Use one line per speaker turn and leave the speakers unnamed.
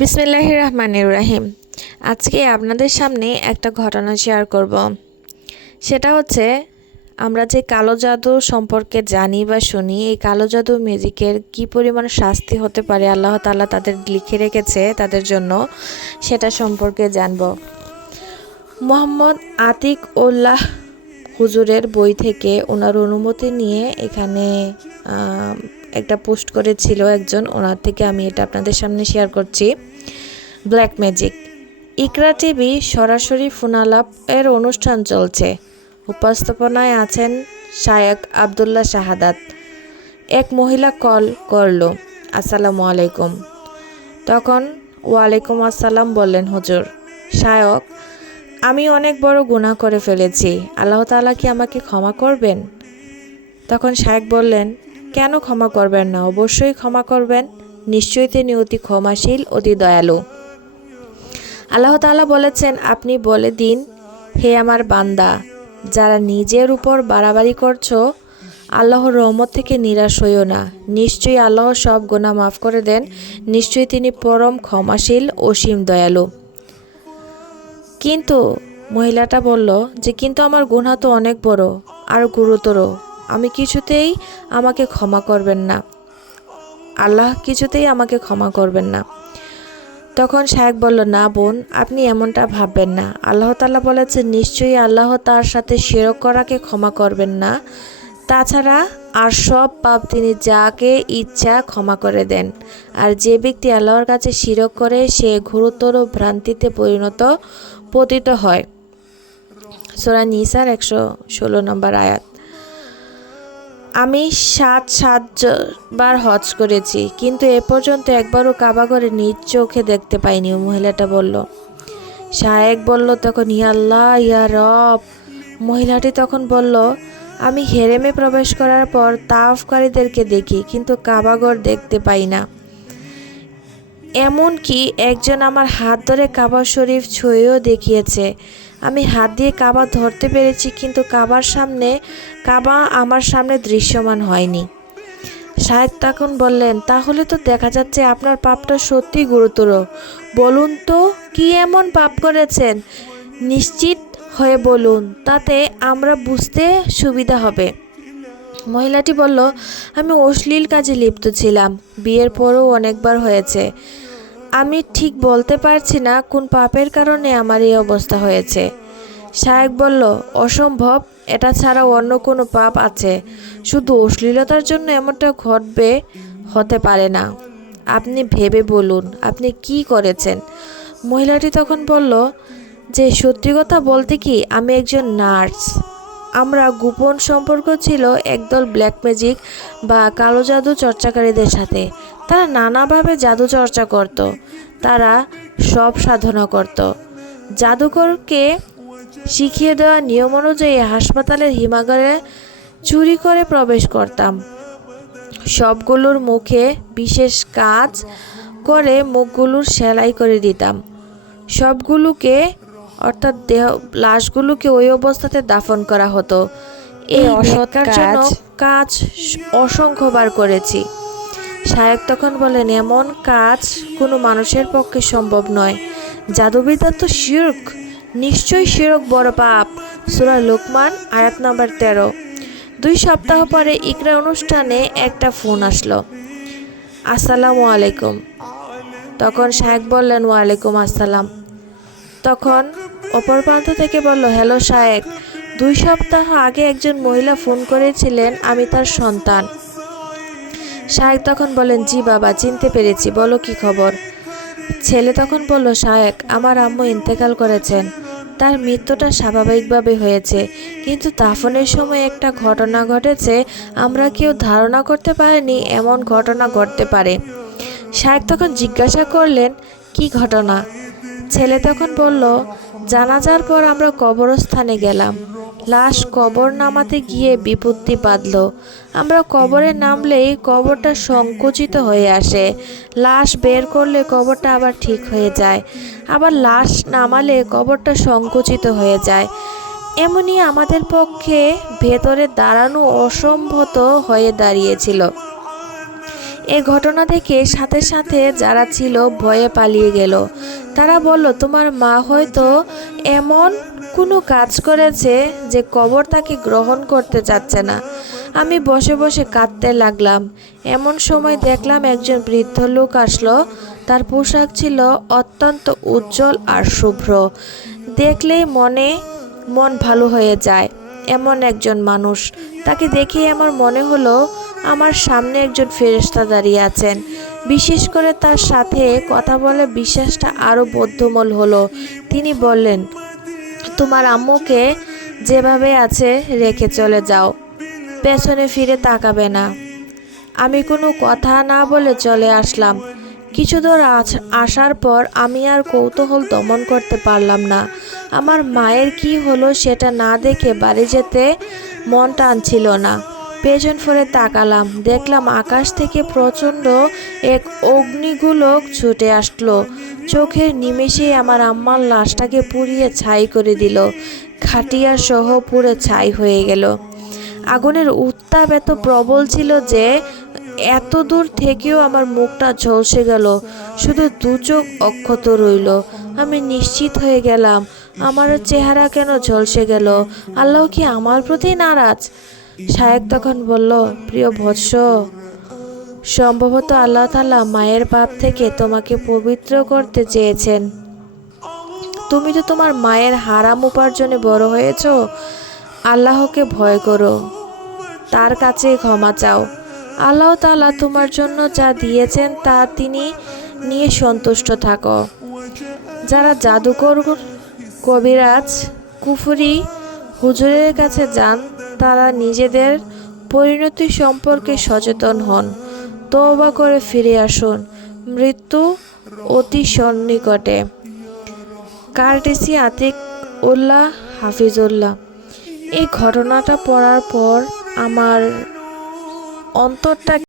বিসমিল্লাহ রহমানুর রাহিম। আজকে আপনাদের সামনে একটা ঘটনা শেয়ার করব। সেটা হচ্ছে, আমরা যে কালো জাদু সম্পর্কে জানি বা শুনি, এই কালো জাদু ম্যাজিকের কি পরিমাণ শাস্তি হতে পারে, আল্লাহ তাআলা তাদের লিখে রেখেছে তাদের জন্য, সেটা সম্পর্কে জানব। মোহাম্মদ আতিক উল্লাহ হুজুরের বই থেকে ওনার অনুমতি নিয়ে এখানে একটা পোস্ট করেছিল একজন, ওনার থেকে আমি এটা আপনাদের সামনে শেয়ার করছি। ব্ল্যাক ম্যাজিক ইকরা টিভি সরাসরি ফোনালাপ এর অনুষ্ঠান চলছে। উপস্থাপনায় আছেন শায়ক আবদুল্লাহ শাহাদাত। এক মহিলা কল করল, আসসালামু আলাইকুম। তখন ওয়ালাইকুম আসসালাম বললেন, হুজুর, শায়ক, আমি অনেক বড় গুনাহ করে ফেলেছি। আল্লাহ তাআলা কি আমাকে ক্ষমা করবেন? তখন শায়েক বললেন কেন ক্ষমা করবেন না? অবশ্যই ক্ষমা করবেন। নিশ্চয়ই তিনি অতি ক্ষমাশীল, অতি দয়ালু। আল্লাহ তাআলা বলেছেন, আপনি বলে দিন, হে আমার বান্দা, যারা নিজের উপর বাড়াবাড়ি করছ, আল্লাহর রহমত থেকে নিরাশ হইও না। নিশ্চয়ই আল্লাহ সব গোনা মাফ করে দেন। নিশ্চয়ই তিনি পরম ক্ষমাশীল, অসীম দয়ালু। কিন্তু মহিলাটা বলল যে, কিন্তু আমার গুনাহ তো অনেক বড়, আর গুরুতর। আমি কিছুতেই আমাকে ক্ষমা করবেন না। আল্লাহ কিছুতেই আমাকে ক্ষমা করবেন না। তখন শায়েক বলল, না বোন, আপনি এমনটা ভাববেন না। আল্লাহ তাআলা বলেছেন, নিশ্চয়ই আল্লাহ তার সাথে শিরক করাকে ক্ষমা করবেন না। তাছাড়া আর সব পাপ তিনি যাকে ইচ্ছা ক্ষমা করে দেন। আর যে ব্যক্তি আল্লাহর কাছে শিরক করে, সে ঘোরতর ভ্রান্তিতে পরিণত, পতিত হয়। সোরা নিসার একশো ষোলো নম্বর আয়াত। আমি সাত সাত বার হজ করেছি, কিন্তু এ পর্যন্ত একবারও কাবা করে নিজ চোখে দেখতে পাইনি মহিলাটা বলল। শায়েক বলল তখন ইয়া আল্লাহ, ইয়া রব। মহিলাটি তখন বলল, আমি হেরেমে প্রবেশ করার পর তাফকারীদেরকে দেখি, কিন্তু কাবাগর দেখতে পাই না। এমনকি একজন আমার হাত ধরে কাবা শরীফ ছুঁয়েও দেখিয়েছে। আমি হাত দিয়ে কাবা ধরতে পেরেছি, কিন্তু কাবার সামনে, কাবা আমার সামনে দৃশ্যমান হয়নি। সাহেব তখন বললেন, তাহলে তো দেখা যাচ্ছে আপনার পাপটা সত্যি গুরুতর। বলুন তো, কি এমন পাপ করেছেন? নিশ্চিত হয়ে বলুন, তাতে আমরা বুঝতে সুবিধা হবে। মহিলাটি বলল, আমি অশ্লীল কাজে লিপ্ত ছিলাম। বিয়ের পরও অনেকবার হয়েছে। আমি ঠিক বলতে পারছি না কোন পাপের কারণে আমার এই অবস্থা হয়েছে। শায়েক বলল, অসম্ভব, এটা ছাড়া অন্য কোনো পাপ আছে। শুধু অশ্লীলতার জন্য এমনটা ঘটবে, হতে পারে না। আপনি ভেবে বলুন, আপনি কি করেছেন? মহিলাটি তখন বলল, যে সত্যি কথা বলতে কি, আমি একজন নার্স। আমরা গোপন সম্পর্ক ছিল একদল ব্ল্যাক ম্যাজিক বা কালো জাদু চর্চাকারীদের সাথে। তারা নানাভাবে জাদু চর্চা করত। তারা সব সাধনা করত। জাদুকরকে শিখিয়ে দেওয়া নিয়ম অনুযায়ী হাসপাতালের হিমাগারে চুরি করে প্রবেশ করতাম। সবগুলোর মুখে বিশেষ কাজ করে মুখগুলোর সেলাই করে দিতাম। সবগুলোকে অর্থাৎ দেহ লাশগুলোকে ওই অবস্থাতে দাফন করা হতো। এই অসৎ কাজ অসংখ্যবার করেছি। শায়েক তখন বলেন এমন কাজ কোনো মানুষের পক্ষে সম্ভব নয়। জাদুবিদ্যা তো শিরক। নিশ্চয়ই শিরক বড় পাপ। সুরা লোকমান আয়াত নাম্বার তেরো। দুই সপ্তাহ পরে ইকরা অনুষ্ঠানে একটা ফোন আসলো। আসসালামু আলাইকুম। তখন শায়েক বললেন ওয়ালাইকুম আসসালাম। তখন অপর প্রান্ত থেকে বলল, হ্যালো শায়েক, দুই সপ্তাহ আগে একজন মহিলা ফোন করেছিলেন, আমি তার সন্তান। শায়েক তখন বলেন জি বাবা, চিনতে পেরেছি, বলো কি খবর? ছেলে তখন বলল, শায়েক, আমার আম্মু ইন্তেকাল করেছেন, তার মৃত্যুটা স্বাভাবিকভাবে হয়েছে, কিন্তু দাফনের সময় একটা ঘটনা ঘটেছে, আমরা কেউ ধারণা করতে পারিনি, এমন ঘটনা ঘটতে পারে। শায়েক তখন জিজ্ঞাসা করলেন, কি ঘটনা? ছেলে তখন বলল জানাজার পর আমরা কবরস্থানে গেলাম। লাশ কবর নামাতে গিয়ে বিপত্তি বাঁধল। আমরা কবরে নামলেই কবরটা সংকুচিত হয়ে আসে। লাশ বের করলে কবরটা আবার ঠিক হয়ে যায়। আবার লাশ নামালে কবরটা সংকুচিত হয়ে যায়। এমনই আমাদের পক্ষে ভেতরে দাঁড়ানো অসম্ভত হয়ে দাঁড়িয়েছিল। এই ঘটনা দেখে সাথে সাথে যারা ছিল ভয়ে পালিয়ে গেল। তারা বলল, তোমার মা হয়তো এমন কোনো কাজ করেছে যে কবর তাকে গ্রহণ করতে চাচ্ছে না। আমি বসে বসে কাঁদতে লাগলাম। এমন সময় দেখলাম একজন বৃদ্ধ লোক আসলো। তার পোশাক ছিল অত্যন্ত উজ্জ্বল আর শুভ্র। দেখলেই মনে, মন ভালো হয়ে যায়। এমন একজন মানুষ। তাকে দেখেই আমার মনে হলো আমার সামনে একজন ফেরেশতা দাঁড়িয়ে আছেন। বিশেষ করে তার সাথে কথা বলে বিশ্বাসটা আরও বদ্ধমূল হলো। তিনি বললেন, তোমার আম্মুকে যেভাবে আছে রেখে চলে যাও। পেছনে ফিরে তাকাবে না। আমি কোনো কথা না বলে চলে আসলাম। কিছু দূর আস- আসার পর আমি আর কৌতূহল দমন করতে পারলাম না। আমার মায়ের কি হলো সেটা না দেখে বাড়ি যেতে মন টানছিল না। পেছন ফিরে তাকালাম, দেখলাম আকাশ থেকে প্রচণ্ড এক অগ্নিগোলক ছুটে আসলো। চোখের নিমেষেই আমার আম্মার লাশটাকে পুড়িয়ে ছাই করে দিল, খাটিয়া সহ পুরো ছাই হয়ে গেল। আগুনের উত্তাপ এত প্রবল ছিল যে এত দূর থেকেও আমার মুখটা ঝলসে গেল, শুধু দু চোখ অক্ষত রইল। আমি নিশ্চিত হয়ে গেলাম। আমার চেহারা কেন ঝলসে গেল? আল্লাহ কি আমার প্রতি নারাজ? শায়েক তখন বলল, প্রিয় ভৎস, সম্ভবত আল্লাহ তালা মায়ের পাপ থেকে তোমাকে পবিত্র করতে চেয়েছেন। তুমি তো তোমার মায়ের হারাম উপার্জনে বড় হয়েছ। আল্লাহকে ভয় করো, তার কাছে ক্ষমা চাও। আল্লাহ তাআলা তোমার জন্য যা দিয়েছেন তা তিনি নিয়ে সন্তুষ্ট থাকো। যারা জাদুকর কবিরাজ, কুফুরি হুজুরের কাছে যান, তারা নিজেদের পরিণতি সম্পর্কে সচেতন হন। তওবা করে ফিরে আসুন। মৃত্যু অতি সন্নিকটে। কার্টেসি আতিক উল্লাহ হাফিজুল্লাহ। এই ঘটনাটা পড়ার পর আমার অন্তরটা